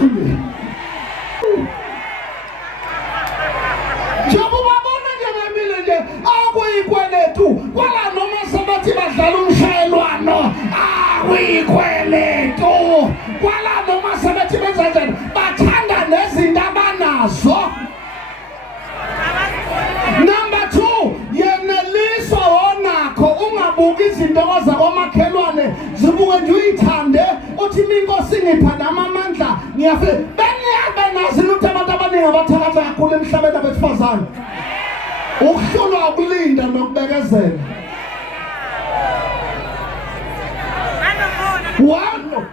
nami. Njengoba babona nje bemile nje akuyikweletu kwala noma sabathi badlala umshayelwano akuyikweletu kwala noma sabathi benza njani bathanda nezinto abanazo. Number 2, yeneliso onakho ungabuki izinto zakwamakhelwane zibuke nje uyithande uthi inkosi ngipha namandla ngiyafe beniyabe nazi ukuthi abantu abaningi abathakatha kakhulu emhlabeni abesifazane ukuhlolwa ukulinda nokubekezela.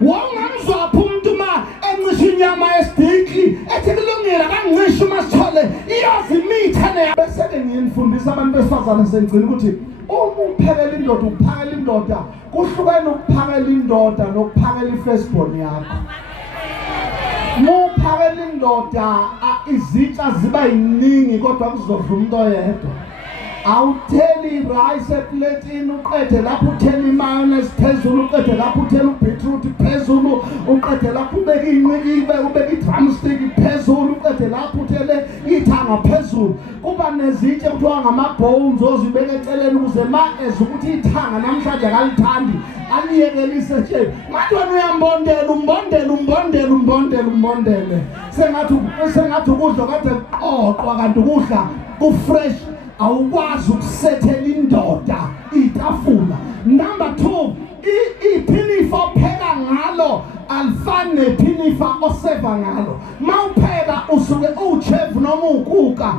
Wangamzwapha umuntu ma encisha inyama esidikli ethi kulungile akangicisha uma sithole iyozimitha bese-ke ngiyifundisa abantu besifazane sengcina ukuthi uma uphekela indoda ukuphakela indoda kuhlukene ukuphakela indoda nokuphakela ifirstborn yakho. Muphakela indoda izitsha ziba yiningi kodwa kuzodla umuntu oyedwa. Awutheli rice eplatini uqede lapho uthela imayonnaise phezulu uqede lapho uthela ubeetroot phezulu uqede lapho ubeka inqikibe ubeka idrumstick phezulu uqede lapho uthele ithanga phezulu. Kuba nezitshe kuthiwa ngama-bones ozibeka eceleni ukuze ma ukuthi ithanga namhlanje akalithandi aliyekelise nje manje wena umbondele sengathi ukudla kade kuqoqwa kanti ukudla kufresh awukwazi ukusethela indoda itafula. Number 2, iphinifa opheka ngalo alifani nephinifa oseva ngalo. Mawupheka usuke uwuchef noma ukuka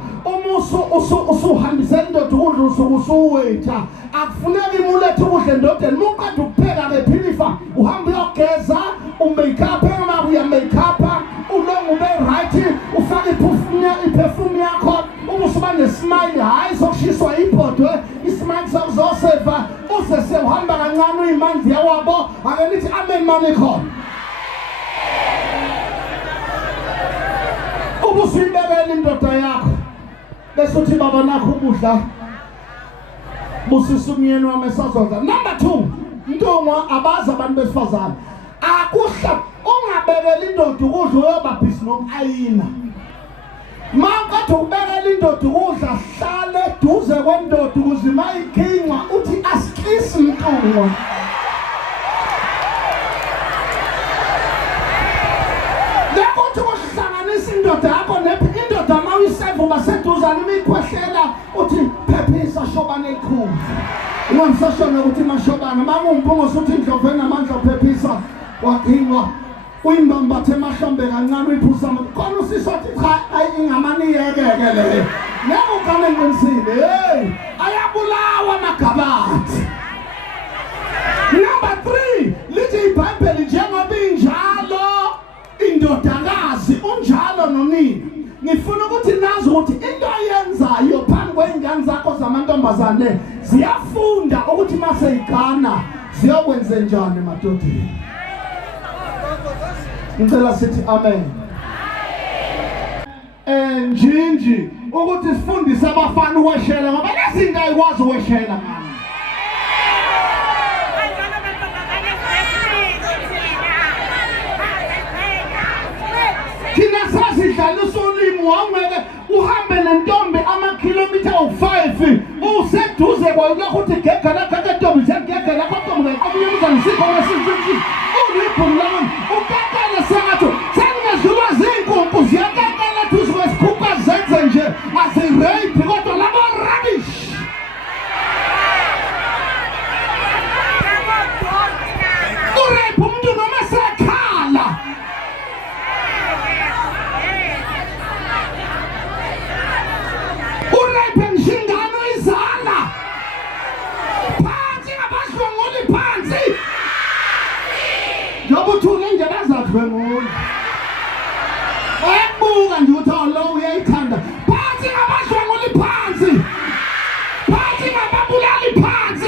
usuhambisela indoda ukudla usuke usuwetha akufuneki imulethe ukudla endodeni. Muqeda ukupheka ngephinifa uhamba uyogeza umakeup noma uya makeup ulonga ube right ufake iperfume yakho ubusuba nesmile hayi sokushiswa ibhodwe ismile sakuzoseva uze sewuhamba kancane uyimanzi yawabo akenithi amen mani khona ubusuyibekela indoda yakho bese uthi baba nakho ukudla busisa umyeni wami esazonza. Number 2, ntonga abazi abantu besifazane akuhla ungabekela indoda ukudla uyobabhisi nokuayina. Makathi ubekela indoda ukudla hlale eduze kwendoda ukuze mayikinqa uthi asikisi mntungwa. Lekuthi ukuhlanganisa indoda yakho indoda mawuyiseva uba seduzane imikhwehlela uthi phephisa shobane elikhulu. Ungamsashona ukuthi mashobana mangumphungusa uthi indloveni amandla phephisa wakinqa uyimbathe emahlombe kancane uyiphusa khona usisothi cha ayingamani yekeke le nabo kame nginsile ayabulawa amagabathi. Number 3, lithi iBhayibheli njengoba injalo indodakazi unjalo nonina. Ngifuna ukuthi nazi ukuthi into ayenzayo phambi kwey'ngane zakho zamantombazane ziyafunda ukuthi mase igana ziyokwenze njani emadodeni. Ngicela sithi amen. Njinji ukuthi sifundise abafana ukweshela ngoba lezinto ayikwazi ukweshela mama. Thina sasidlalisa ulimi wangeke uhambe nentombi amakhilomitha u5 useduze kwalokho uthi gegana ntombi segegana kontombi ngomunye umzangisipho wesizwe ulibhulana ukakala sengathi sengezulwa zinkunku ziyakakala thusi kwesikhupha zenze nje azirape kodwa labo rubbish. Urape umuntu noma sekhala urape njingano izala phansi ngabashongoli phansi yobuthule nje bazakhe ngoni ebuka nje uthi lo uyayithanda phansi ngabashongoli phansi ngababulali phansi